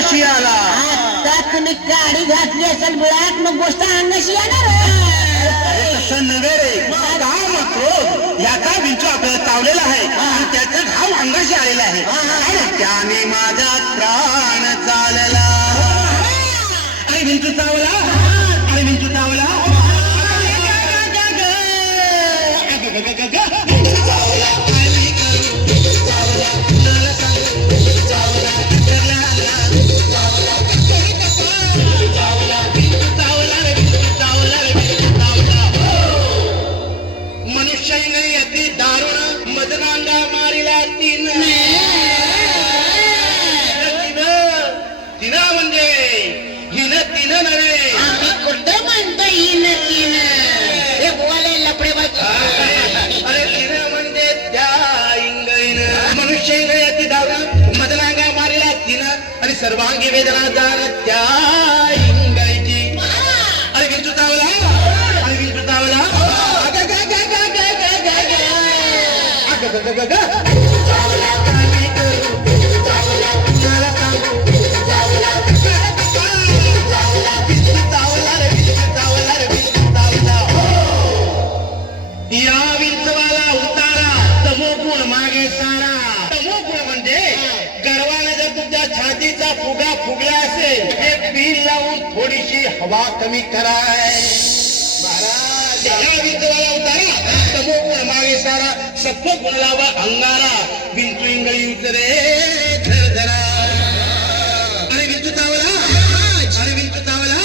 अंगाशी आला. आता तुम्ही गाडी घातली असेल बिळात मग गोष्ट अंगाशी येणार. तसं नव्हे रे, काय म्हणतो याचा विंचू आपल्याला चावलेला आहे आणि त्याचा घाव अंगाशी आलेला आहे आणि त्याने माझा प्राण चालला. आणि विंचू चावला आणि विंचू चावला. मनुष्य नाही अति दारुण मदनांगा मारिला तीन. तिनं म्हणजे हिनं तिनं नव्हे. कुठं म्हणतो इन तीन हे बोलाय लपडे अरे तिनं म्हणजे त्या इंगईनं. मनुष्य इंगई अति दारुण मदनांगा मारिला तिनं आणि सर्वांगी वेदना जाण त्या इंगाईची. अरे विंचू चावला आणि विंचू चावला. या विंचवाला उतारा तमोगुण मागे सारा. तमोगुण म्हणजे गर्वाने जर तुमच्या छातीचा फुगा फुगला असेल ते पील लावून थोडीशी हवा कमी कराय. महाराज या विंचवाला उतारा तमोगुण मागे सारा सत्वगुण लावा अंगारा. विंचू इंगळी उतरे धर धरा. अरे विंचू चावला अरे विंचू चावला.